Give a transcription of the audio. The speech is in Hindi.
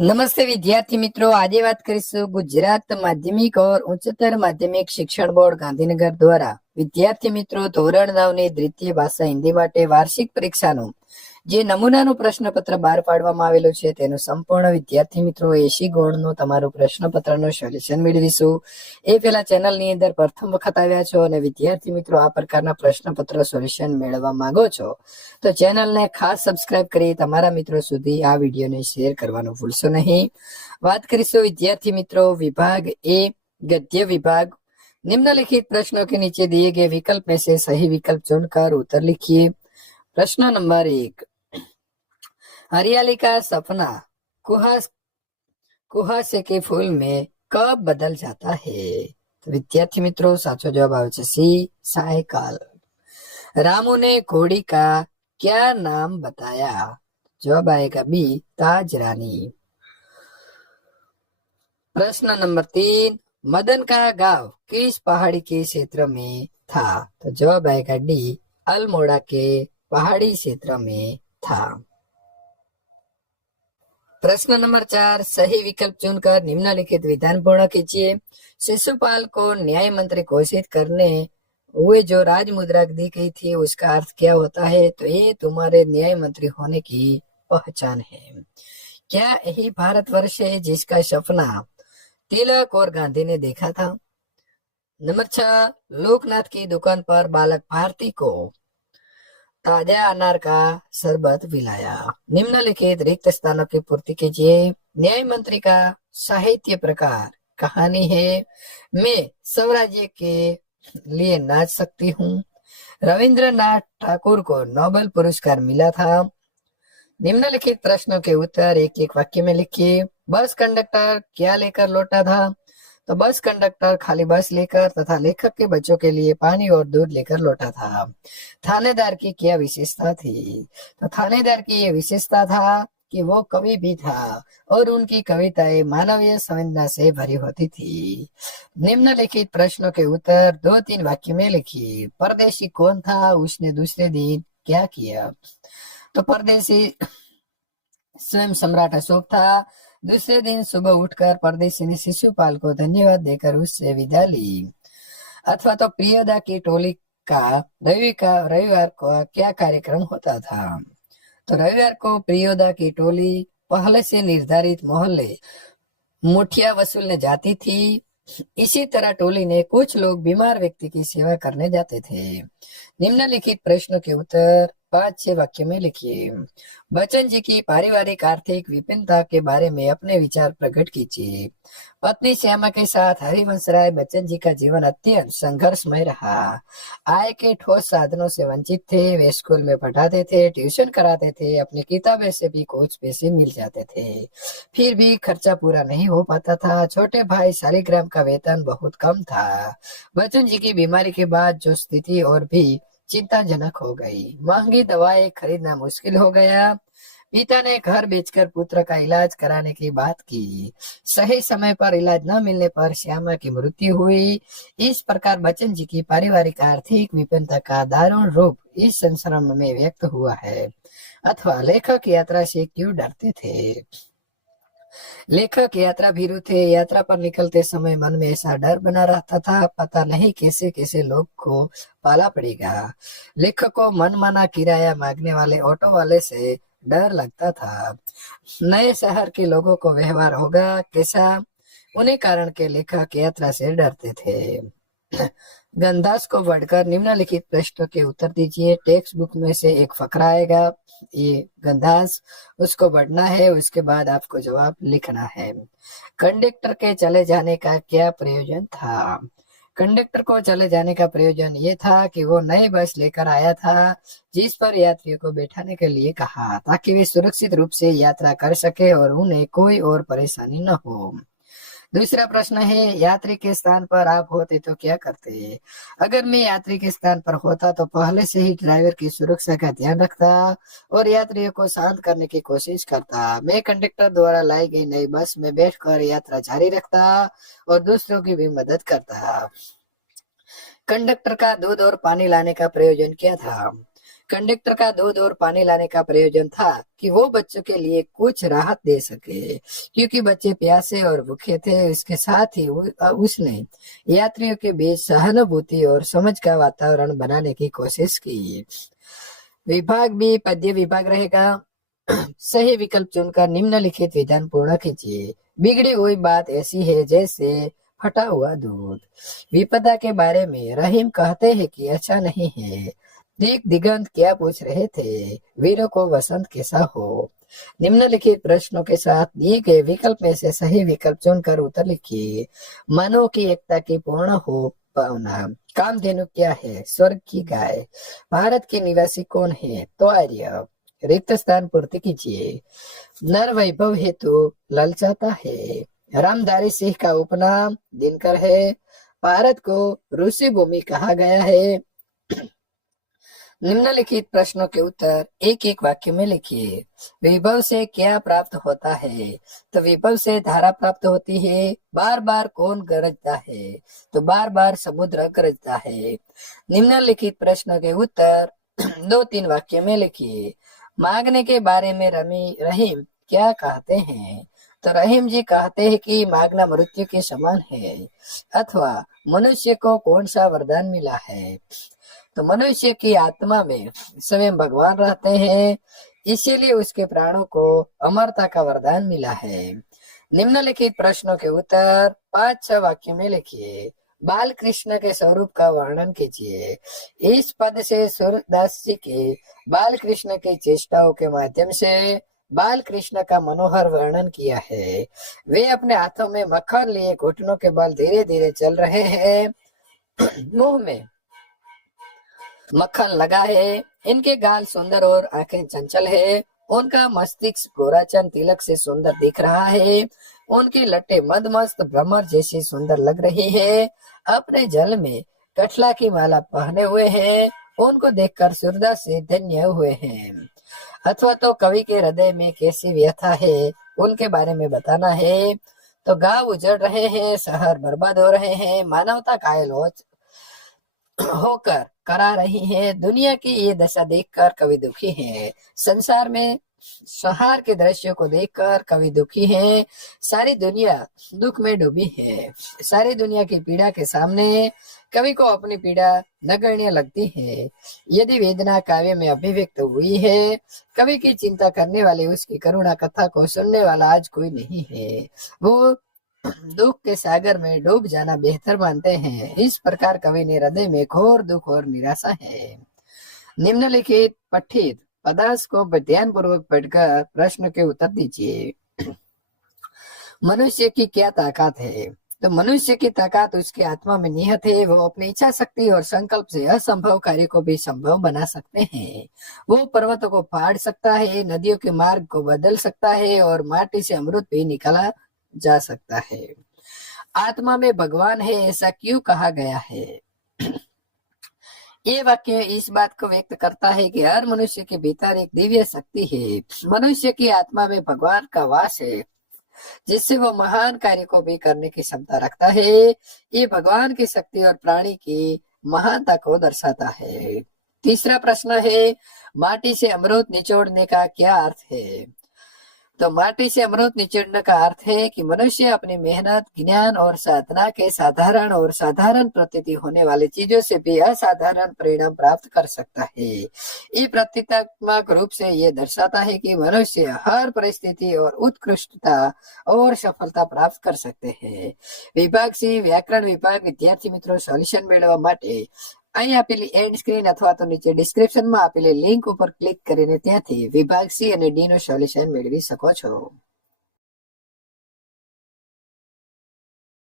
नमस्ते विद्यार्थी मित्रों, आज बात करीशू गुजरात माध्यमिक और उच्चतर माध्यमिक शिक्षण बोर्ड गांधीनगर द्वारा विद्यार्थी मित्रों धोरण 9 ની દ્વિતીય ભાષા હિન્દી માટે વાર્ષિક પરીક્ષાનું જે નમૂનાનું પ્રશ્નપત્ર બહાર પાડવામાં આવેલું છે તેનું સંપૂર્ણ વિદ્યાર્થી મિત્રો 80 ગુણનું તમારું પ્રશ્નપત્રનું સોલ્યુશન મેળવીશું। એ પહેલા ચેનલની અંદર પ્રથમ વખત આવ્યા છો અને વિદ્યાર્થી મિત્રો આ પ્રકારના પ્રશ્નપત્ર સોલ્યુશન મેળવવા માંગો છો તો ચેનલને ખાસ સબસ્ક્રાઇબ કરી તમારા મિત્રો સુધી આ વિડીયોને શેર કરવાનું ભૂલશો નહીં। વાત કરીશું વિદ્યાર્થી મિત્રો विभाग ए गद्य विभाग। निम्नलिखित प्रश्नों के नीचे दिए गए विकल्प में से सही विकल्प चुनकर उत्तर लिखिए। प्रश्न नंबर 1, हरियाली का सपना कुहासे के फूल में कब बदल जाता है? तो विद्यार्थी मित्रों साचो जवाब आवे छे सी, सायकल। रामू ने घोड़ी का क्या नाम बताया? जवाब आएगा बी, ताज रानी। प्रश्न नंबर 3, मदन का गांव किस पहाड़ी के क्षेत्र में था? तो जवाब आएगा डी, अल्मोड़ा के पहाड़ी क्षेत्र में था। प्रश्न नंबर 4, सही विकल्प चुनकर निम्नलिखित विधान पूर्ण कीजिए। शिशुपाल को न्याय मंत्री घोषित करने हुए जो राज मुद्रा दी गई थी उसका अर्थ क्या होता है? तो ये तुम्हारे न्याय मंत्री होने की पहचान है। क्या यही भारतवर्ष है जिसका सपना तिलक और गांधी ने देखा था? नंबर 6, लोकनाथ की दुकान पर बालक भारती को ताजा अनार का शरबत पिलाया। निम्नलिखित रिक्त स्थानों की पूर्ति कीजिए। न्याय मंत्री का साहित्य प्रकार कहानी है। मैं स्वराज्य के लिए नाच सकती हूँ। रविंद्रनाथ ठाकुर को नोबेल पुरस्कार मिला था। निम्नलिखित प्रश्नों के उत्तर एक एक वाक्य में लिखिए। बस कंडक्टर क्या लेकर लौटा था? तो बस कंडक्टर खाली बस लेकर तथा लेखक के बच्चों के लिए पानी और दूध लेकर लौटा था। थानेदार की क्या विशेषता थी? तो थानेदार की ये विशेषता था कि वो कवि भी था और उनकी कविताएं मानवीय संवेदना से भरी होती थी। निम्नलिखित प्रश्नों के उत्तर 2-3 वाक्य में लिखिए। परदेशी कौन था? उसने दूसरे दिन क्या किया? तो परदेशी स्वयं सम्राट अशोक था। दूसरे दिन सुबह उठकर परदेशी ने शिशुपाल को धन्यवाद देकर उससे विदा ली। अथवा तो प्रियदा की टोली का रविवार को क्या कार्यक्रम होता था? तो रविवार को प्रियदा की टोली पहले से निर्धारित मोहल्ले मुठिया वसूलने जाती थी। इसी तरह टोली ने कुछ लोग बीमार व्यक्ति की सेवा करने जाते थे। निम्नलिखित प्रश्नों के उत्तर 5-6 वाक्य में लिखिए। बच्चन जी की पारिवारिक आर्थिक विभिन्नता के बारे में अपने विचार प्रकट कीजिए। पत्नी श्यामा के साथ हरिवंश राय बच्चन जी का जीवन अत्यंत संघर्षमय रहा। आय के ठोस साधनों से वंचित थे। वे स्कूल में पढ़ाते थे, ट्यूशन कराते थे, अपनी किताबें से भी कुछ पैसे मिल जाते थे, फिर भी खर्चा पूरा नहीं हो पाता था। छोटे भाई शालिग्राम का वेतन बहुत कम था। बच्चन जी की बीमारी के बाद जो स्थिति और भी चिंताजनक हो गई। महंगी दवाएं खरीदना मुश्किल हो गया। पिता ने घर बेचकर पुत्र का इलाज कराने की बात की। सही समय पर इलाज न मिलने पर श्यामा की मृत्यु हुई। इस प्रकार बच्चन जी की पारिवारिक आर्थिक विपन्नता का दारुण रूप इस संस्मरण में व्यक्त हुआ है। अथवा लेखक यात्रा से क्यों डरते थे? लेखक यात्रा भीरु थे। यात्रा पर निकलते समय मन में ऐसा डर बना रहता था, पता नहीं कैसे कैसे लोग को पाला पड़ेगा। लेखक को मनमाना किराया मांगने वाले ऑटो वाले से डर लगता था। नए शहर के लोगों को व्यवहार होगा कैसा, उन्हीं कारण के लेखक यात्रा से डरते थे। गंधास को बढ़कर निम्नलिखित प्रश्नों के उत्तर दीजिए। टेक्स्ट बुक में से एक फकरा आएगा, ये गंधास, उसको बढ़ना है, उसके बाद आपको जवाब लिखना है। कंडक्टर के चले जाने का क्या प्रयोजन था? कंडक्टर को चले जाने का प्रयोजन ये था कि वो नई बस लेकर आया था जिस पर यात्रियों को बैठाने के लिए कहा ताकि वे सुरक्षित रूप से यात्रा कर सके और उन्हें कोई और परेशानी न हो। दूसरा प्रश्न है, यात्री के स्थान पर आप होते तो क्या करते? अगर मैं यात्री के स्थान पर होता तो पहले से ही ड्राइवर की सुरक्षा का ध्यान रखता और यात्रियों को शांत करने की कोशिश करता। मैं कंडक्टर द्वारा लाई गई नई बस में बैठकर यात्रा जारी रखता और दूसरों की भी मदद करता। कंडक्टर का दूध और पानी लाने का प्रयोजन क्या था? कंडक्टर का दूध और पानी लाने का प्रयोजन था कि वो बच्चों के लिए कुछ राहत दे सके, क्योंकि बच्चे प्यासे और भूखे थे। इसके साथ ही उसने यात्रियों के बीच सहानुभूति और समझ का वातावरण बनाने की कोशिश की। विभाग बी पद्य विभाग रहेगा। सही विकल्प चुनकर निम्नलिखित विधान पूर्ण कीजिए। बिगड़ी हुई बात ऐसी है जैसे फटा हुआ दूध। विपदा के बारे में रहीम कहते हैं कि अच्छा नहीं है। दिक दिगंत क्या पूछ रहे थे? वीरों को वसंत कैसा हो? निम्नलिखित प्रश्नों के साथ दिए गए विकल्प में से सही विकल्प चुनकर उत्तर लिखिए। मानव की एकता की पूर्ण हो भावना। कामधेनु क्या है? स्वर्ग की गाय। भारत के निवासी कौन है? तो आर्य। रिक्त स्थान पूर्ति कीजिए। नर वैभव हेतु ललचाता है। रामधारी सिंह का उपनाम दिनकर है। भारत को ऋषि भूमि कहा गया है। निम्नलिखित प्रश्नों के उत्तर एक एक वाक्य में लिखिए। विभव से क्या प्राप्त होता है? तो विभव से धारा प्राप्त होती है। बार बार कौन गरजता है? तो बार बार समुद्र गरजता है। निम्नलिखित प्रश्नों के उत्तर 2-3 वाक्य में लिखिए। मांगने के बारे में रहीम क्या कहते हैं? तो रहीम जी कहते हैं कि मांगना मृत्यु के समान है। अथवा मनुष्य को कौन सा वरदान मिला है? तो मनुष्य की आत्मा में स्वयं भगवान रहते हैं, इसीलिए उसके प्राणों को अमरता का वरदान मिला है। निम्नलिखित प्रश्नों के उत्तर 5-6 वाक्य में लिखिए। बाल कृष्ण के स्वरूप का वर्णन कीजिए। इस पद से सूरदास जी के बाल कृष्ण की चेष्टाओं के माध्यम से बाल कृष्ण का मनोहर वर्णन किया है। वे अपने हाथों में मक्खन लिए घुटनों के बल धीरे धीरे चल रहे हैं। मुंह में मक्खन लगा है। इनके गाल सुंदर और आंखें चंचल है। उनका मस्तिष्क गोराचन तिलक से सुंदर दिख रहा है। उनकी लट्टे मदमस्त भ्रमर जैसी सुंदर लग रही है। अपने जल में कठला की माला पहने हुए हैं। उनको देखकर सूरदास से धन्य हुए हैं। अथवा तो कवि के हृदय में कैसी व्यथा है उनके बारे में बताना है। तो गांव उजड़ रहे हैं, शहर बर्बाद हो रहे हैं, मानवता घायल होकर करा रही है। दुनिया की ये दशा देखकर कवि दुखी है। संसार में संहार के दृश्यों को देखकर कवि दुखी है। सारी दुनिया दुख में डूबी है। सारी दुनिया की पीड़ा के सामने कवि को अपनी पीड़ा नगण्य लगती है। यदि वेदना काव्य में अभिव्यक्त हुई है, कवि की चिंता करने वाले उसकी करुणा कथा को सुनने वाला आज कोई नहीं है। वो दुख के सागर में डूब जाना बेहतर मानते हैं। इस प्रकार कवि ने हृदय में घोर दुख और निराशा है। निम्नलिखित पठित पदार्थ को ध्यान पूर्वक पढ़कर प्रश्न के उत्तर दीजिए। मनुष्य की क्या ताकत है? तो मनुष्य की ताकत उसकी आत्मा में निहित है। वो अपनी इच्छा शक्ति और संकल्प से असंभव कार्य को भी संभव बना सकते हैं। वो पर्वतों को फाड़ सकता है, नदियों के मार्ग को बदल सकता है और माटी से अमृत भी निकाला जा सकता है। आत्मा में भगवान है ऐसा क्यों कहा गया है? ये वाक्य इस बात को व्यक्त करता है कि हर मनुष्य के भीतर एक दिव्य शक्ति है। मनुष्य की आत्मा में भगवान का वास है, जिससे वो महान कार्य को भी करने की क्षमता रखता है। ये भगवान की शक्ति और प्राणी की महानता को दर्शाता है। तीसरा प्रश्न है, माटी से अमृत निचोड़ने का क्या अर्थ है? तो माटी से अमृत निचोड़ने का अर्थ है कि मनुष्य अपनी मेहनत, ज्ञान और साधना के साधारण और साधारण प्रतीति होने वाली चीजों से भी असाधारण परिणाम प्राप्त कर सकता है। ये प्रतीकात्मक रूप से ये दर्शाता है कि मनुष्य हर परिस्थिति और उत्कृष्टता और सफलता प्राप्त कर सकते हैं। विभाग सी व्याकरण विभाग विद्यार्थी मित्रों सोल्यूशन મેળવવા માટે અહીં આપેલી એન્ડ સ્ક્રીન અથવા તો નીચે ડિસ્ક્રિપ્શનમાં આપેલી લિંક ઉપર ક્લિક કરીને ત્યાંથી વિભાગ સી અને ડી નું સોલ્યુશન મેળવી શકો છો।